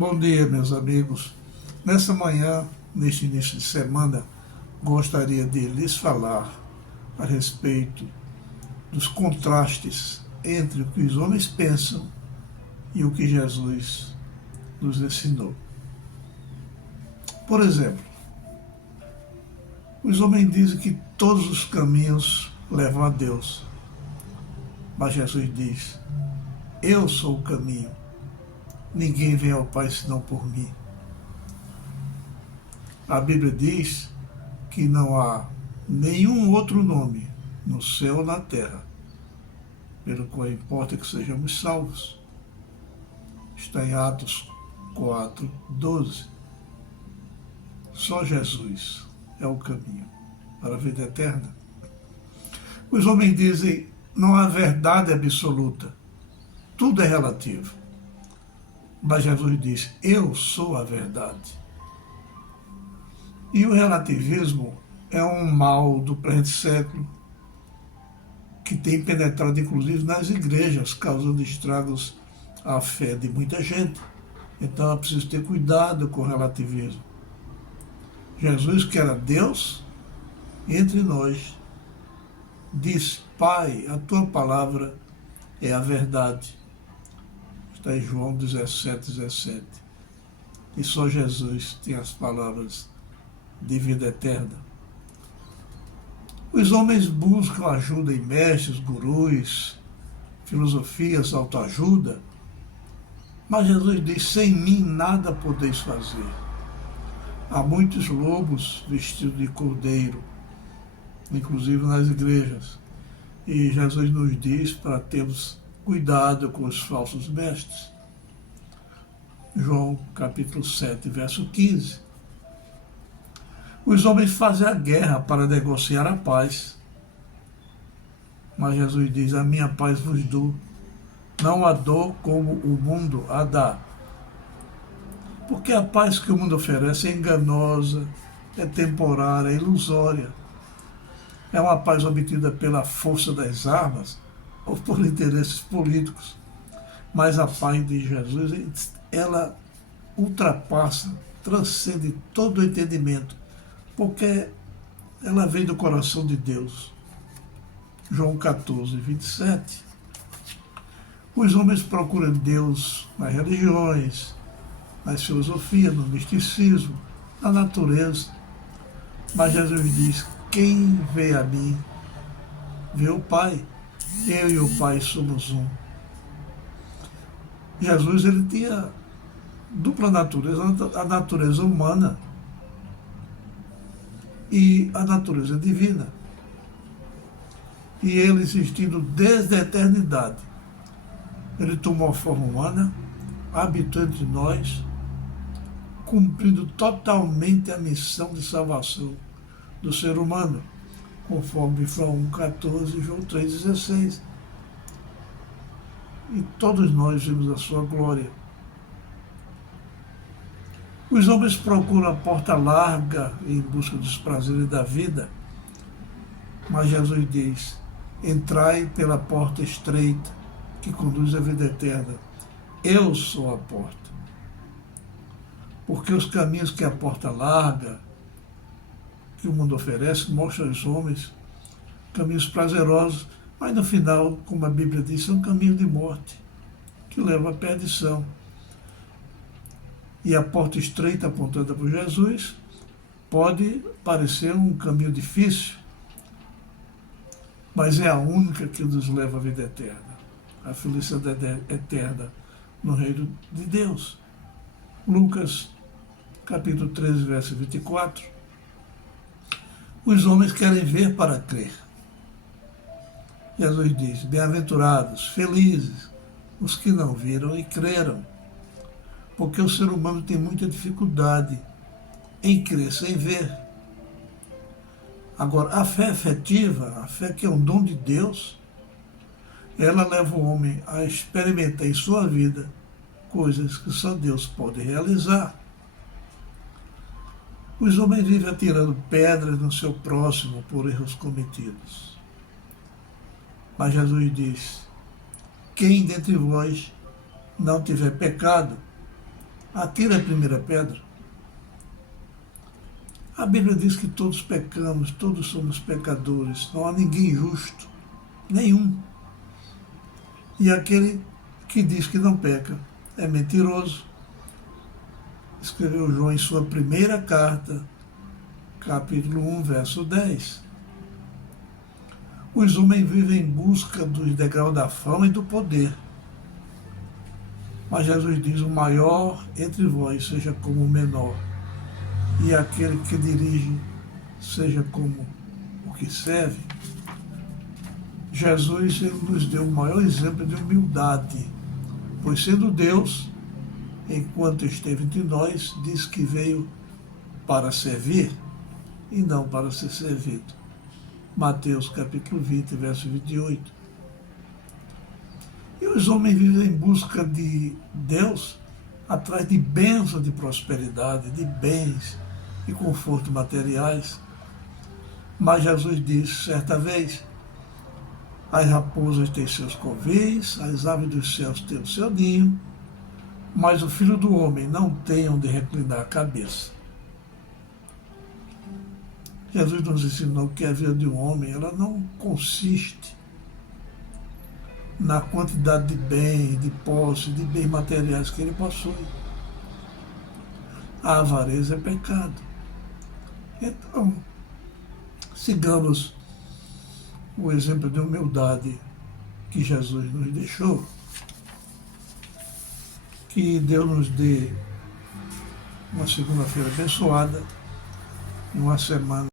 Bom dia, meus amigos. Nessa manhã, neste início de semana, gostaria de lhes falar a respeito dos contrastes entre o que os homens pensam e o que Jesus nos ensinou. Por exemplo, os homens dizem que todos os caminhos levam a Deus, mas Jesus diz: eu sou o caminho, ninguém vem ao Pai senão por mim. A Bíblia diz que não há nenhum outro nome no céu ou na terra pelo qual importa que sejamos salvos. Está em Atos 4:12. Só Jesus é o caminho para a vida eterna. Os homens dizem: não há verdade absoluta, tudo é relativo. Mas Jesus diz: eu sou a verdade. E o relativismo é um mal do presente século que tem penetrado inclusive nas igrejas, causando estragos à fé de muita gente. Então é preciso ter cuidado com o relativismo. Jesus, que era Deus entre nós, disse: Pai, a tua palavra é a verdade. Está em João 17:17. E só Jesus tem as palavras de vida eterna. Os homens buscam ajuda em mestres, gurus, filosofias, autoajuda, mas Jesus diz: sem mim nada podeis fazer. Há muitos lobos vestidos de cordeiro, inclusive nas igrejas, e Jesus nos diz para termos cuidado com os falsos mestres. João capítulo 7, verso 15. Os homens fazem a guerra para negociar a paz. Mas Jesus diz: a minha paz vos dou, não a dou como o mundo a dá. Porque a paz que o mundo oferece é enganosa, é temporária, é ilusória. É uma paz obtida pela força das armas ou por interesses políticos. Mas a paz de Jesus, ela ultrapassa, transcende todo o entendimento, porque ela vem do coração de Deus. João 14:27. Os homens procuram Deus nas religiões, nas filosofias, no misticismo, na natureza. Mas Jesus diz: quem vê a mim, vê o Pai. Eu e o Pai somos um. Jesus, ele tinha dupla natureza, a natureza humana e a natureza divina. E ele, existindo desde a eternidade, ele tomou a forma humana, habitou entre nós, cumprindo totalmente a missão de salvação do ser humano, conforme João 1:14 e João 3:16. E todos nós vimos a sua glória. Os homens procuram a porta larga em busca dos prazeres da vida, mas Jesus diz: entrai pela porta estreita que conduz à vida eterna. Eu sou a porta. Porque os caminhos que a porta larga, que o mundo oferece, mostram aos homens caminhos prazerosos, mas no final, como a Bíblia diz, são caminhos de morte, que levam à perdição. E a porta estreita apontada por Jesus pode parecer um caminho difícil, mas é a única que nos leva à vida eterna, a felicidade eterna no reino de Deus. Lucas capítulo 13, verso 24. Os homens querem ver para crer. Jesus diz: bem-aventurados, felizes, os que não viram e creram. Porque o ser humano tem muita dificuldade em crer sem ver. Agora, a fé efetiva, a fé que é um dom de Deus, ela leva o homem a experimentar em sua vida coisas que só Deus pode realizar. Os homens vivem atirando pedras no seu próximo por erros cometidos. Mas Jesus diz: quem dentre vós não tiver pecado, atira a primeira pedra. A Bíblia diz que todos pecamos, todos somos pecadores, não há ninguém justo, nenhum. E aquele que diz que não peca é mentiroso. Escreveu João em sua primeira carta, capítulo 1, verso 10. Os homens vivem em busca dos degraus da fama e do poder. Mas Jesus diz: o maior entre vós seja como o menor, e aquele que dirige seja como o que serve. Jesus, ele nos deu o maior exemplo de humildade, pois sendo Deus, enquanto esteve entre nós, diz que veio para servir e não para ser servido. Mateus capítulo 20, verso 28. E os homens vivem em busca de Deus, atrás de bênçãos de prosperidade, de bens e conforto materiais. Mas Jesus disse certa vez: as raposas têm seus covis, as aves dos céus têm o seu ninho, mas o Filho do Homem não tem onde reclinar a cabeça. Jesus nos ensinou que a vida de um homem, ela não consiste na quantidade de bens, de posse, de bens materiais que ele possui. A avareza é pecado. Então, sigamos o exemplo de humildade que Jesus nos deixou. Que Deus nos dê uma segunda-feira abençoada, uma semana